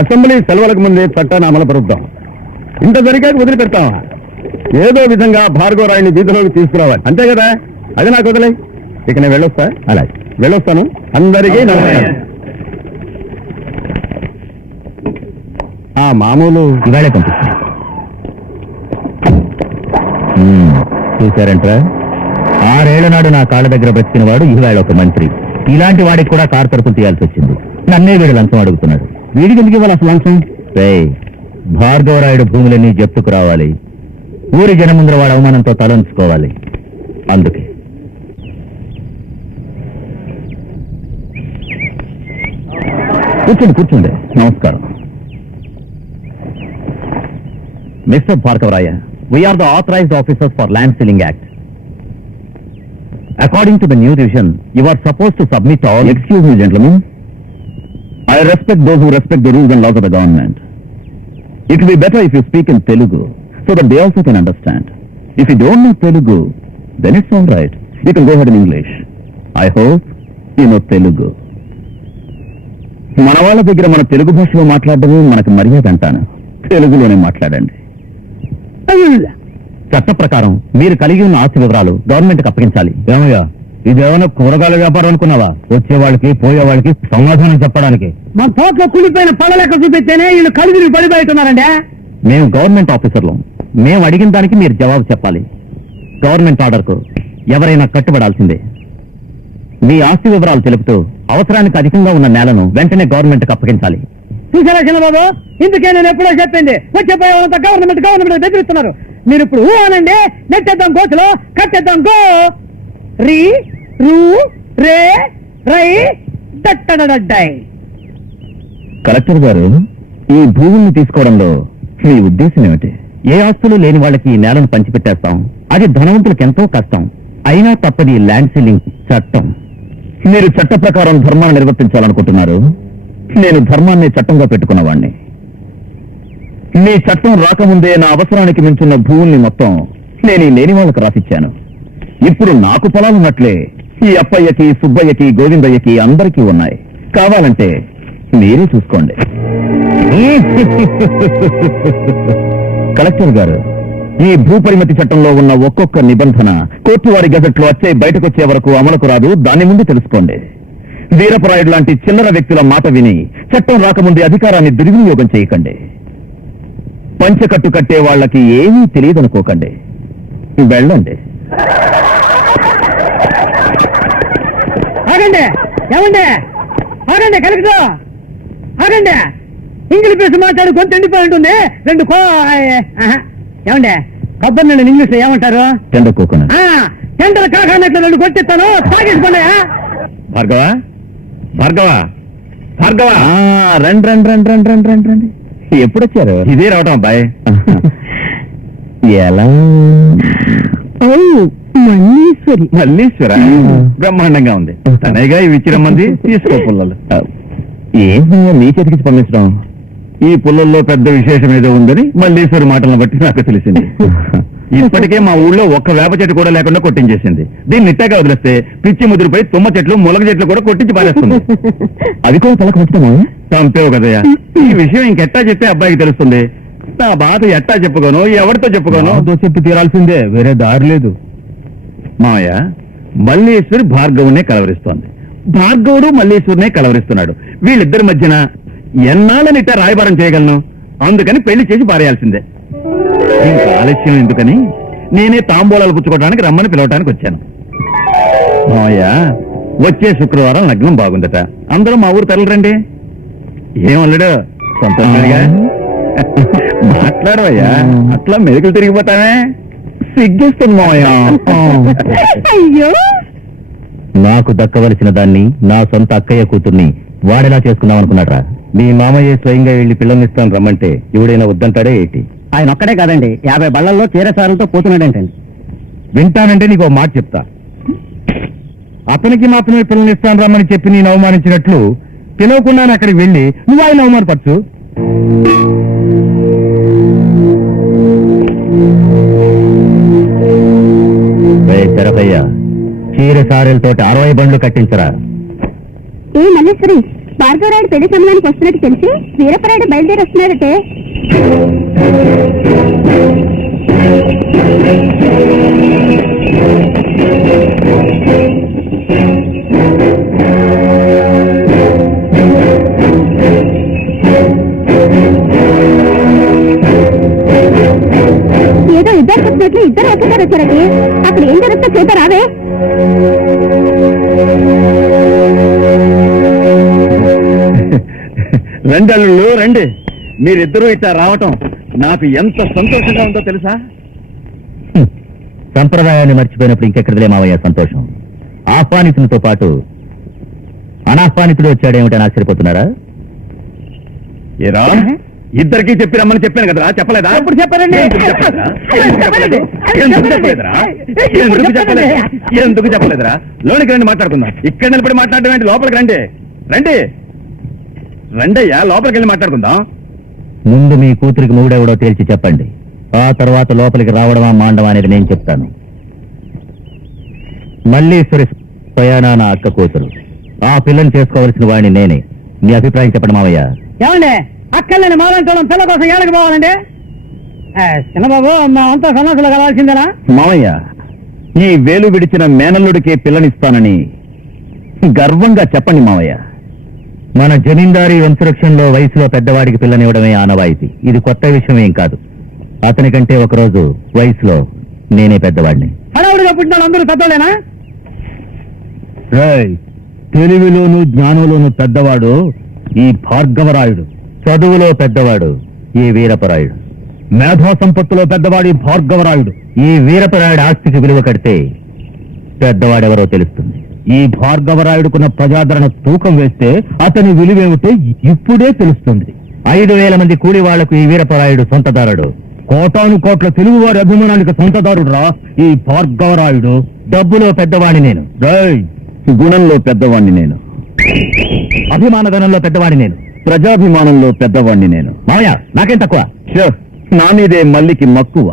Assembly సెలవులకు ముందే చట్టాన్ని అమలు పరుద్దాం. ఇంత జరిగాక వదిలిపెడతాం. ఏదో విధంగా భార్గవరాయుని వీధిలోకి తీసుకురావాలి, అంతే కదా? అది నాకు వదిలే. ఇక నేను వెళ్ళొస్తా. అలాగే వెళ్ళొస్తాను. అందరికీ నమస్కారం. మామూలు ఇవాళే పంపిస్తాను. చూశారంట్రా, 6 ఏళ్ల నాడు నా కాళ్ళ దగ్గర బ్రతికిన వాడు ఇవాళ ఒక మంత్రి. ఇలాంటి వాడికి కూడా కారు తరపులు తీయాల్సి వచ్చింది. నన్నే వీడు లంచం అడుగుతున్నాడు. వీడికి ఎందుకు ఇవ్వాలి అసలు లంచం? భార్గవరాయుడు భూములన్నీ జప్తుకు రావాలి. ఊరి జనం ముందర వాడు అవమానంతో తలంచుకోవాలి. అందుకే కూర్చోండి. నమస్కారం. Mister Bhargavaraya, we are the authorized officers for Land Ceiling Act. According to the new revision, you are supposed to submit all... Excuse me, gentlemen. I respect those who respect the rules and laws of the government. It will be better if you speak in Telugu, so that they also can understand. If you don't know Telugu, then it's all right. You can go ahead in English. I hope you know Telugu. మన వాళ్ళ దగ్గర మన తెలుగు భాషలో మాట్లాడడమే మనకు మర్యాద అంటాను. తెలుగులోనే మాట్లాడండి. చట్ట ప్రకారం మీరు కలిగి ఉన్న ఆస్తి వివరాలు గవర్నమెంట్కి అప్పగించాలి. ఏమయ్యా, ఇదేమైనా కూరగాయల వ్యాపారం అనుకున్నావా? వచ్చే వాళ్ళకి పోయే వాళ్ళకి సమాధానం చెప్పడానికి. మా తోటలో కులిపోయిన పళ్ళ లెక్క చూపిస్తేనే వీళ్ళు కలిగి పడిపోతున్నారండి. మేము గవర్నమెంట్ ఆఫీసర్లు. మేము అడిగిన దానికి మీరు జవాబు చెప్పాలి. గవర్నమెంట్ ఆర్డర్కు ఎవరైనా కట్టుబడాల్సిందే. మీ ఆస్తి వివరాలు తెలుపుతూ అవసరానికి అధికంగా ఉన్న నేలను వెంటనే గవర్నమెంట్కి అప్పగించాలి. చూసారా చిన్నబాబు, ఇందుకే నేను ఎప్పుడో చెప్పింది. వచ్చే వాళ్ళంతా గవర్నమెంట్ బెదిరిస్తున్నారు. మీరు ఇప్పుడు అనండి, నెట్టేద్దాం గోతులో, కట్టేద్దాం గో. రీ రూ రే రై దట్టడడ్డాయి. కలెక్టర్ గారు, ఈ భూముల్ని తీసుకోవడంలో మీ ఉద్దేశం ఏమిటి? ఏ ఆస్తులు లేని వాళ్ళకి ఈ నేలను పంచిపెట్టేస్తాం. అది ధనవంతులకు ఎంతో కష్టం. అయినా తప్పది ల్యాండ్ సీలింగ్ చట్టం. మీరు చట్ట ప్రకారం ధర్మాన్ని నిర్వర్తించాలనుకుంటున్నారు. నేను ధర్మాన్ని చట్టంగా పెట్టుకున్నవాణ్ణి. మీ చట్టం రాకముందే నా అవసరానికి మించున్న భూముల్ని మొత్తం నేను ఈ లేని వాళ్ళకు రాసిచ్చాను. ఇప్పుడు నాకు పొలాలున్నట్లే ఈ అప్పయ్యకి, సుబ్బయ్యకి, గోవిందయ్యకి అందరికీ ఉన్నాయి. కావాలంటే మీరే చూసుకోండి. కలెక్టర్ గారు, ఈ భూపరిమితి చట్టంలో ఉన్న ఒక్కొక్క నిబంధన కోర్టు వారి గజెట్లో వచ్చే బయటకొచ్చే వరకు అమలుకు రాదు. దాని ముందు తెలుసుకోండి. వీరపరాయుడు లాంటి చిల్లర వ్యక్తుల మాట విని చట్టం రాకముందే అధికారాన్ని దుర్వినియోగం చేయకండి. పంచకట్టు కట్టే వాళ్ళకి ఏమీ తెలియదనుకోకండి. వెళ్ళండి. ఆగండి, ఏమండి? ఆగండి కలెక్టర్, ఆగండి. ఇంగ్లీష్ పేసి మాట్లాడు, కొంత ఎండిపోయి ఉంటుంది. ఏమండి, కొబ్బరి నీళ్ళు ఇంగ్లీష్ లో ఏమంటారు? టెండర్ కాకనట్లు 2 కొట్టిస్తాను, తాగేసుకోండి. భార్గవ, భార్గవ, భార్గవ, రండి రండి రండి రండి రండి రండి రండి. ఎప్పుడొచ్చారు? ఇదే రావటం అబ్బాయి. ఎలా? మల్లీశ్వరి. మల్లీశ్వర బ్రహ్మాండంగా ఉంది. తనేగా ఇవి ఇచ్చిరమ్మంది. తీసుకో పుల్లలు. ఏంటి నీ చేతికి పంపించడం? ఈ పుల్లల్లో పెద్ద విశేషం ఏదో ఉందని మల్లీశ్వరి మాటలను బట్టి నాకు తెలిసింది. ఇప్పటికే మా ఊళ్ళో ఒక్క వేప చెట్టు కూడా లేకుండా కొట్టించేసింది. దీన్ని నిట్టాగా వదిలేస్తే పిచ్చి ముదిరిపై తుమ్మ చెట్లు, ములగ చెట్లు కూడా కొట్టించి పారేస్తుంది. అది కూడా తలకు వచ్చామా? చంపేవు కదయ్యా. ఈ విషయం ఇంకెట్టా చెప్తే అబ్బాయికి తెలుస్తుంది. నా బాధ ఎట్టా చెప్పుకోను, ఎవరితో చెప్పుకోను? చెప్పి తీరాల్సిందే, వేరే దారి లేదు. మావయ్య, మల్లీశ్వరి భార్గవునే కలవరిస్తోంది. భార్గవుడు మల్లీశ్వరినే కలవరిస్తున్నాడు. వీళ్ళిద్దరి మధ్యన ఎన్నాళ్ళని ఇట్టా రాయబారం చేయగలను? అందుకని పెళ్లి చేసి పారేయాల్సిందే. ఇంకా ఆలస్యం ఎందుకని నేనే తాంబూలాలు పుచ్చుకోవడానికి రమ్మని పిలవటానికి వచ్చాను. మావయ్య, వచ్చే శుక్రవారం లగ్నం బాగుందట. అందరూ మా ఊరు తరలిరండి. ఏమల్లుడు, సంతోషంగా మాట్లాడవయ్యా. అట్లా మెరుకులు తిరిగిపోతానే. సిగ్గేస్తుంది మావయ్య. అయ్యో, నాకు దక్కవలసిన దాన్ని, నా సొంత అక్కయ్య కూతుర్ని వాడేలా చేసుకుందాం అనుకున్నాడ్రా? మీ మామయ్య స్వయంగా వెళ్ళి పిల్లల్నిస్తాను రమ్మంటే ఎవడైనా వద్దంటాడే ఏంటి? ఆయన ఒక్కడే కాదండి, 50 బళ్ళల్లో చీరసారులతో పోతున్నాడేంటండి. వింటానంటే నీకు మాట చెప్తా. అతనికి మాత్రమే పిల్లల్నిస్తాను రమ్మని చెప్పి నేను అవమానించినట్లు పిలవకుండానే అక్కడికి వెళ్ళి నువ్వు ఆయన అవమానపరచు. చరపయ్య, చీరసారెలతోటి 60 బండ్లు కట్టించరా. ఏ మల్లేశ్వరి, భార్గవరాయుడు పెళ్లి సమయానికి వస్తున్నట్టు తెలిసి వీరపరాయుడు బయలుదేరి వస్తున్నాడటే. ఏదో ఇద్దరు వచ్చినట్లు ఇద్దరు ఒకేసారి వచ్చారండి. అక్కడ ఏం జరుగుతుందో చేత రావే. రెండల్లు రండి. మీరిద్దరూ ఇట్లా రావటం నాకు ఎంత సంతోషంగా ఉందో తెలుసా? సంప్రదాయాన్ని మర్చిపోయినప్పుడు ఇంకెక్కడలే మావయ్య సంతోషం. ఆహ్వానితులతో పాటు అనాహ్వానితుడు వచ్చాడేమిటని ఆశ్చర్యపోతున్నారా? ఏరా ఇద్దరికి చెప్పి రమ్మని చెప్పాను కదరా, చెప్పలేదా? ఎప్పుడు చెప్పారండి? ఎందుకు చెప్పలేదురా? లోనికి రండి మాట్లాడుకుందాం. ఇక్కడ నిలబడి మాట్లాడడం ఏంటి? లోపలికి రండి. రండి రండయ్యా, లోపలికి వెళ్ళి మాట్లాడుకుందాం. ముందు మీ కూతురికి మూడెవడో తేల్చి చెప్పండి. ఆ తర్వాత లోపలికి రావడమా మాండమా అనేది నేను చెప్తాను. మల్లీశ్వరి ప్రయాణ నా అక్క కూతురు. ఆ పిల్లని చేసుకోవాల్సిన వాడిని నేనే. మీ అభిప్రాయం చెప్పండి మావయ్య. ఏమండి అక్కర్లేని మాలంటోళ్ళం పిల్ల కోసం ఏడకి పోవాలండి? చిన్నబాబు మా అంతా సమస్యలు కలవాల్సిందేనా? మావయ్య, ఈ వేలు విడిచిన మేనల్లుడికి పిల్లనిస్తానని గర్వంగా చెప్పండి మావయ్య. మన జమీందారీ వంశవృక్షంలో వయసులో పెద్దవాడికి పిల్లనివ్వడమే ఆనవాయితీ. ఇది కొత్త విషయం ఏం కాదు. అతని కంటే ఒకరోజు వయసులో నేనే పెద్దవాడిని. హడావుడిగా పుట్టిన వాళ్ళు అందరూ పెద్దోళ్ళేనా? తెలివిలోను జ్ఞానంలోను పెద్దవాడు ఈ భార్గవరాయుడు. చదువులో పెద్దవాడు ఈ వీరపరాయుడు. మేధా సంపత్తులో పెద్దవాడు ఈ భార్గవరాయుడు. ఈ వీరపరాయుడు ఆస్తికి విలువ కడితే పెద్దవాడెవరో తెలుస్తుంది. ఈ భార్గవరాయుడుకున్న ప్రజాదరణ తూకం వేస్తే అతని విలువేమిటో ఇప్పుడే తెలుస్తుంది. 5,000 మంది కూలి వాళ్లకు ఈ వీరపరాయుడు సొంతదారుడు. కోటాను కోట్ల తెలుగువారి అభిమానానికి సొంతదారుడు రా ఈ భార్గవరాయుడు. డబ్బులో పెద్దవాణ్ణి నేను, గుణంలో పెద్దవాణ్ణి నేను, అభిమానగణంలో పెద్దవాణ్ణి నేను, ప్రజాభిమానంలో పెద్దవాణ్ణి నేను. మావయ్య నాకేం తక్కువ? నా మీదే మల్లికి మక్కువ.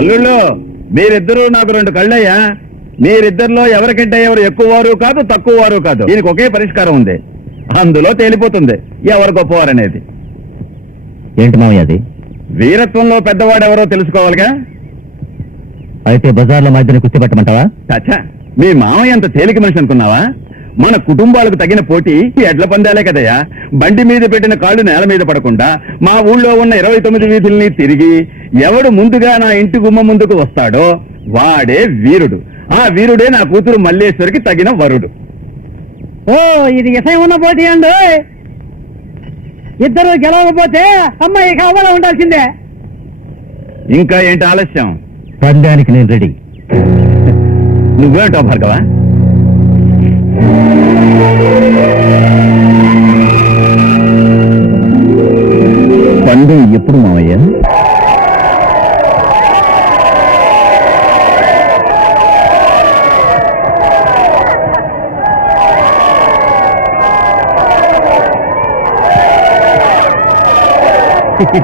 అల్లుళ్ళు మీరిద్దరూ నాకు 2 కళ్ళయ్యా. మీరిద్దరిలో ఎవరికంటే ఎవరు ఎక్కువ వారు కాదు, తక్కువ వారు కాదు. దీనికి ఒకే పరిష్కారం ఉంది. అందులో తేలిపోతుంది ఎవరు గొప్పవారనేది. ఏంటి మావయ్య అది? వీరత్వంలో పెద్దవాడెవరో తెలుసుకోవాలిగా. అయితే బజార్లో మధ్యన కూర్చోబెట్టమంటావా? చచ్చా, మీ మామయ్య అంత తేలిక మనిషి అనుకున్నావా? మన కుటుంబాలకు తగిన పోటీ ఎడ్ల పందాలే కదయ్యా. బండి మీద పెట్టిన కాళ్ళు నేల మీద పడకుండా మా ఊళ్ళో ఉన్న 29 వీధుల్ని తిరిగి ఎవడు ముందుగా నా ఇంటి గుమ్మ ముందుకు వస్తాడో వాడే వీరుడు. ఆ వీరుడే నా కూతురు మల్లేశ్వరికి తగిన వరుడు. ఓ ఇది విషయం ఉన్న పోటీ అండి. ఇద్దరు గెలవకపోతే అమ్మాయి కావాలా ఉండాల్సిందే. ఇంకా ఏంటి ఆలస్యం? పందానికి నేను రెడీ. నువ్వేంటావు భార్గవ? పందెం ఎప్పుడు మావయ్య?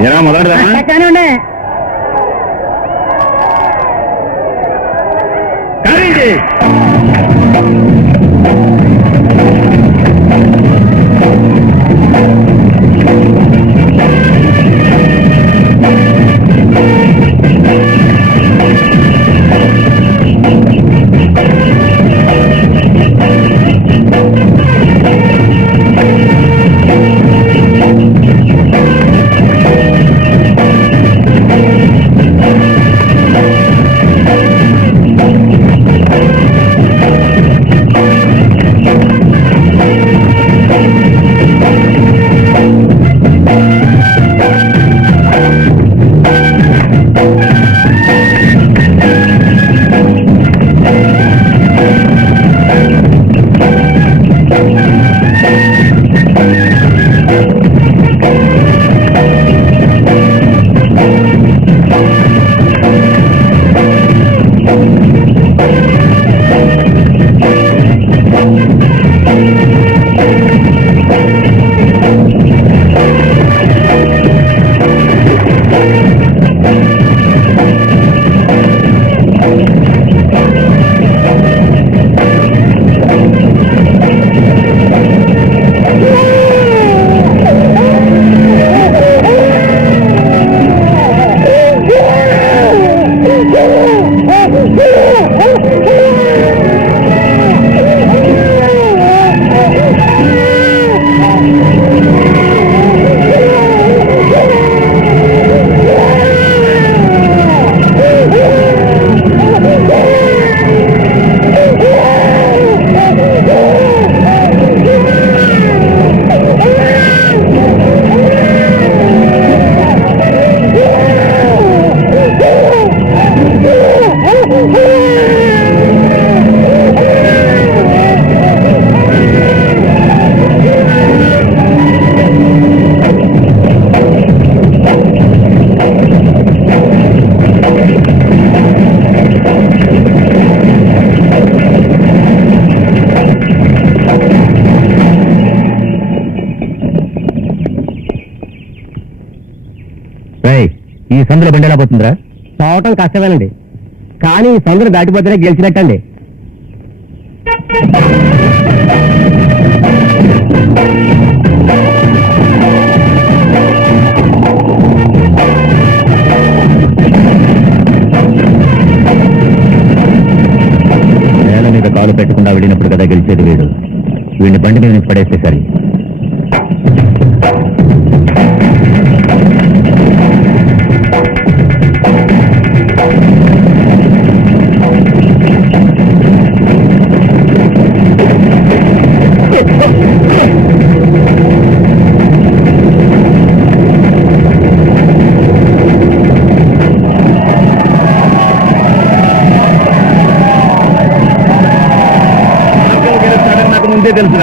ఎలా మొదలదా? సందులో బండి ఎలా పోతుందిరా? పోవటం కష్టమేనండి, కానీ ఈ సందులు దాటిపోతేనే గెలిచినట్టండి. నేల మీద కాలు పెట్టకుండా వెళ్ళినప్పుడు కదా గెలిచేది వీడు. వీడిని బండి మీద నుంచి పడేస్తే సరి. నాకు ముందే తెలుసు.